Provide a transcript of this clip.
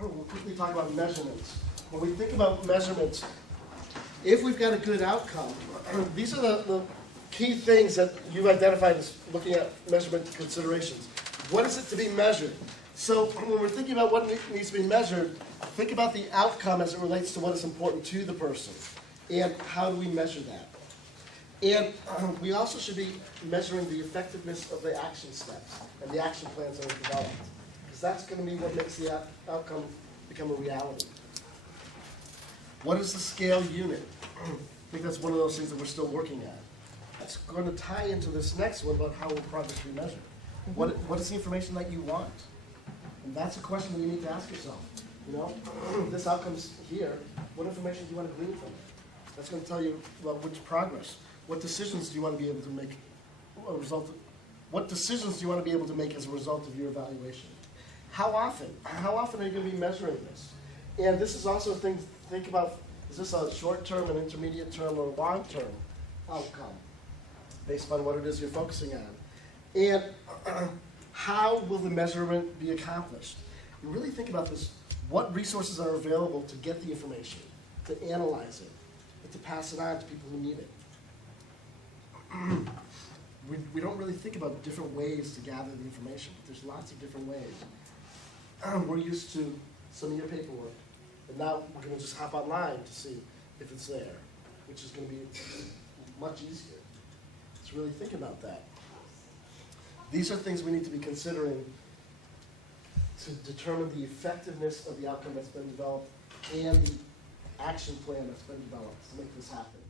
We'll quickly talk about measurements. When we think about measurements, if we've got a good outcome, these are the key things that you've identified as looking at measurement considerations. What is it to be measured? So when we're thinking about what needs to be measured, think about the outcome as it relates to what is important to the person. And how do we measure that? And we also should be measuring the effectiveness of the action steps and the action plans that are developed. Because that's going to be what makes the outcome become a reality. What is the scale unit? I think that's one of those things that we're still working at. That's going to tie into this next one about how will progress be measured. What is the information that you want? And that's a question that you need to ask yourself. You know, this outcome's here. What information do you want to glean from it? That's going to tell you about which progress. What decisions do you want to be able to make a result of, what decisions do you want to be able to make as a result of your evaluation? How often? How often are you going to be measuring this? And this is also a thing to think about, is this a short-term, an intermediate term, or long-term outcome based on what it is you're focusing on? And how will the measurement be accomplished? You really think about this, what resources are available to get the information, to analyze it, and to pass it on to people who need it. We don't really think about different ways to gather the information. There's lots of different ways. We're used to some of your paperwork, and now we're going to just hop online to see if it's there, which is going to be much easier. Let's really think about that. These are things we need to be considering to determine the effectiveness of the outcome that's been developed and the action plan that's been developed to make this happen.